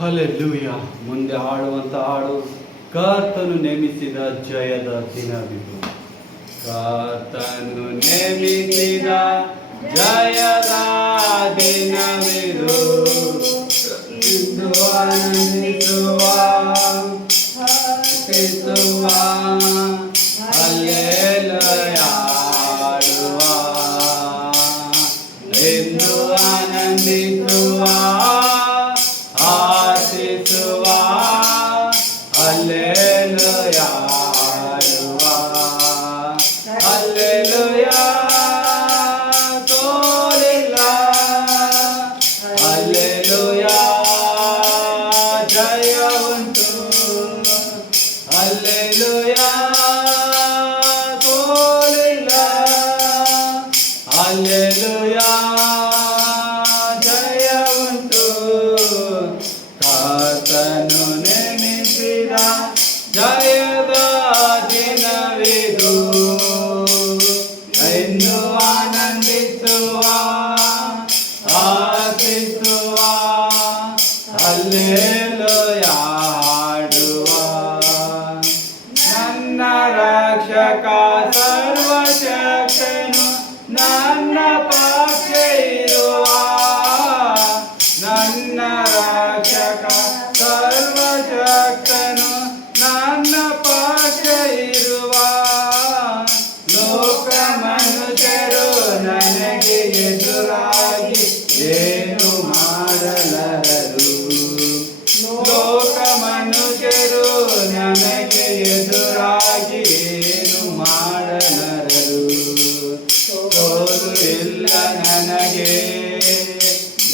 Hallelujah. ಮುಂದೆ ಹಾಡುವಂತ ಹಾಡು, ಕರ್ತನು ನೇಮಿಸಿದ ಜಯದ ದಿನವಿದು. ಕರ್ತನು ನೇಮಿಸಿದ ಜಯದ ದಿನವಿದು. ಇಂದು ಆನಂದಿಸುವ ಹರ್ಷಿಸುವ ಹಲ್ಲೆಲೂಯ ಹಾಡುವ. ಇಂದು ಆನಂದಿಸುವ ಆಶಿಸುವ ಹಲ್ಲೆಲೂಯ ಹಾಡುವ. ಹಲ್ಲೆಲೂಯ ಸೋಲಿಲ್ಲ. ಹಲ್ಲೆಲೂಯ ಜಯ ಉಂಟು. ಹಲ್ಲೆಲೂಯ ಸೋಲಿಲ್ಲ. ಹಲ್ಲೆಲೂಯ ಜಯ ಉಂಟು. ಕರ್ತನು ನೇಮಿಸಿದ ಜಯದ ದಿನವಿದು. ಎಂದು ಆನಂದಿಸುವ ಆಶಿಸುವ ಹಲ್ಲೆಲೂಯ ಹಾಡುವ. ನನ್ನ ರಕ್ಷಕ ಸರ್ವಶಕ್ತನು ನನ್ನ ಪಕ್ಷ ಇರುವ. ನನ್ನ ರಕ್ಷಕ ಸರ್ವಶಕ್ತನು ನನ್ನ ಪಕ್ಷ ಇರುವ. ಲೋಕ ಮನುಷ್ಯರು ನನಗೆ ಎದುರಾಗಿ ಏನು ಮಾಡಲಾರರು. ಲೋಕ ಮನುಷ್ಯರು ನನಗೆ ಎದುರಾಗಿ ಏನು ಮಾಡಲಾರರು. ಸೋಲು ಇಲ್ಲ ನನಗೆ,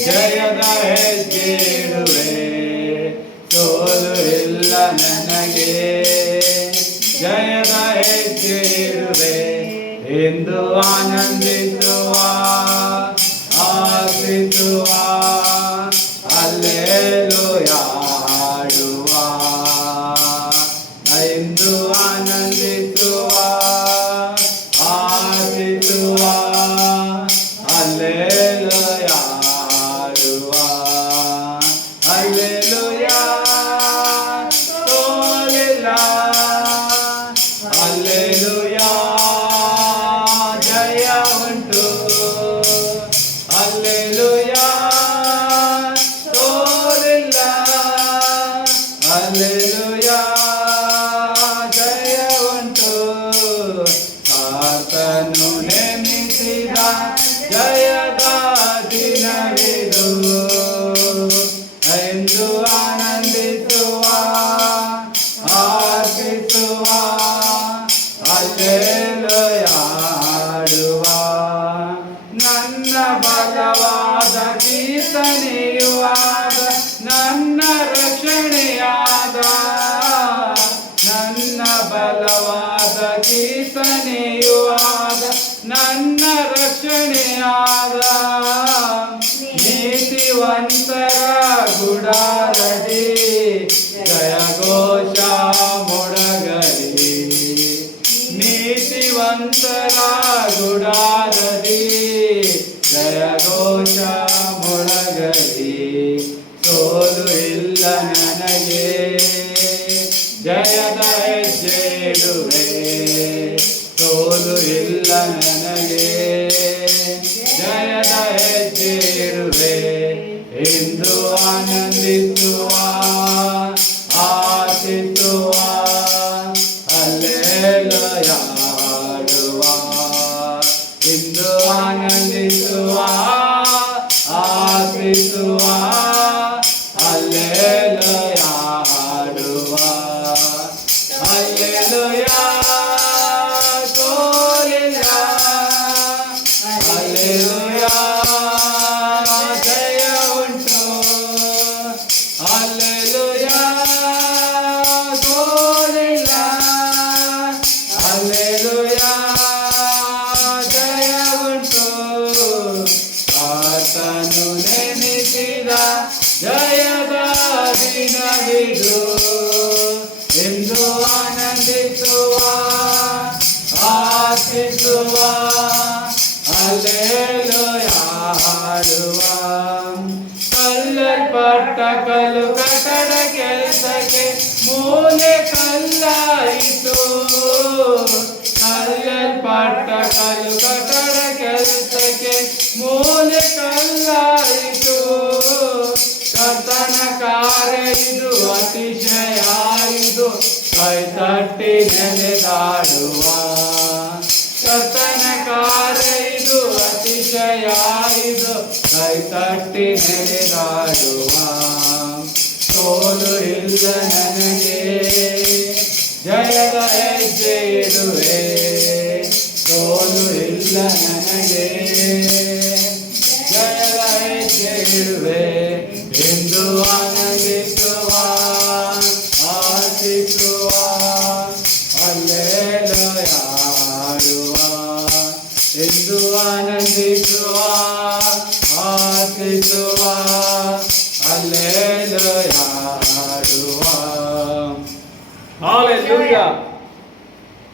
ಜಯದ ಹೆಜ್ಜೆ ಇಡುವೆ. ಸೋಲು ಇಲ್ಲ ನನಗೆ, ಜಯದ ಹೆಜ್ಜೆ ಇಡುವೆ. ಎಂದು ಆನಂದಿಸುವ ಆಶಿಸುವ ಹಲ್ಲೆಲೂಯ ಹಾಡುವ. ಎಂದು ಆನಂದಿಸುವ ಆಶಿಸುವ ಹಲ್ಲೆಲೂಯ ಹಾಡುವ. ಹಲ್ಲೆಲೂಯ ಸೋಲಿಲ್ಲ. ಹಲ್ಲೆಲೂಯ ಜಯ ಉಂಟು. ಹಲ್ಲೆಲೂಯ ಸೋಲಿಲ್ಲ. ಹಲ್ಲೆಲೂಯ ಜಯ ಉಂಟು. ಕರ್ತನು ನೇಮಿಸಿದ ಜಯದ ದಿನವಿದು. ಎಂದು ಆನಂದಿಸುವ ಆಶಿಸುವ ಹಲ್ಲೆಲೂಯ ಹಾಡುವ. ನನ್ನ ಬಲವಾದ ಕೀರ್ತನೆಯುವಾದ ನನ್ನ ರಕ್ಷಣೆಯಾದ. ನನ್ನ ಬಲವಾದ ಕೀರ್ತನೆಯುವಾದ ನನ್ನ ರಕ್ಷಣೆಯಾದ. ನೀತಿವಂತರ ಗುಡಾರದಿ ಜಯಘೋಷ ಮೊಳಗಲಿ. ನೀತಿವಂತರ ಗುಡಾರದಿ ಜಯಘೋಷ ಮೊಳಗಲಿ. ಸೋಲು ಇಲ್ಲ ನನಗೆ, ಜಯದ ಹೆಜ್ಜೆ ಇಡುವೆ. ಸೋಲು ಇಲ್ಲ ನನಗೆ, ಜಯದ ಹೆಜ್ಜೆ ಇಡುವೆ. ಎಂದು ಆನಂದಿಸುವ ಆಶಿಸುವ ಹಲ್ಲೆಲೂಯ ಹಾಡುವ. ಎಂದು ಆನಂದಿಸುವ ಆಶಿಸುವ ಹಲ್ಲೆಲೂಯ ಹಾಡುವ. ಹಲ್ಲೆಲೂಯ ಸೋಲಿಲ್ಲ. ಹಲ್ಲೆಲೂಯ ಜಯ ಉಂಟು. ಹಲ್ಲೆಲೂಯ ಸೋಲಿಲ್ಲ. ಹಲ್ಲೆಲೂಯ ಜಯ ಉಂಟು. ಕರ್ತನು ನೇಮಿಸಿದ ಜಯದ ದಿನವಿದು. ಎಂದು ಆನಂದಿಸುವ ಆಶಿಸುವ ಹಲ್ಲೆಲೂಯ ಹಾಡುವ. ಕಲ್ಲಲ್ಪಟ್ಟ ಕಲ್ಲು ಕಟ್ಟಡ ಕೆಲಸಕ್ಕೆ ಮೂಲೆ ಕಲ್ಲಾಯಿತು. ಕಲ್ಲಲ್ಪಟ್ಟ ಕಲ್ಲು ಕಟ್ಟಡ ಕೆಲಸಕ್ಕೆ ಮೂಲೆ ಕಲ್ಲಾಯಿತು. ಕರ್ತನ ಕಾರ್ಯ ಇದು ಅತಿಶಯ ಇದು, ಕೈ ತಟ್ಟಿ ನೆನೆದಾಡುವ. ಕರ್ತನ ಕಾರ್ಯ ಇದು ಅತಿಶಯ ಇದು, ಕೈ ತಟ್ಟಿ ನೆನೆದಾಡುವ. ಸೋಲು ಇಲ್ಲ ನನಗೆ, ಜಯದ ಹೆಜ್ಜೆ ಇಡುವೆ. ಸೋಲು ಇಲ್ಲ ನನಗೆ, ಜಯದ ಹೆಜ್ಜೆ ಇಡುವೆ. ಎಂದು ಆನಂದಿಸುವ, ಆಶಿಸುವ, ಹಲ್ಲೆಲೂಯ ಹಾಡುವ. ಎಂದು ಆನಂದಿಸುವ, ಆಶಿಸುವ, ಹಲ್ಲೆಲೂಯ ಹಾಡುವ. Hallelujah.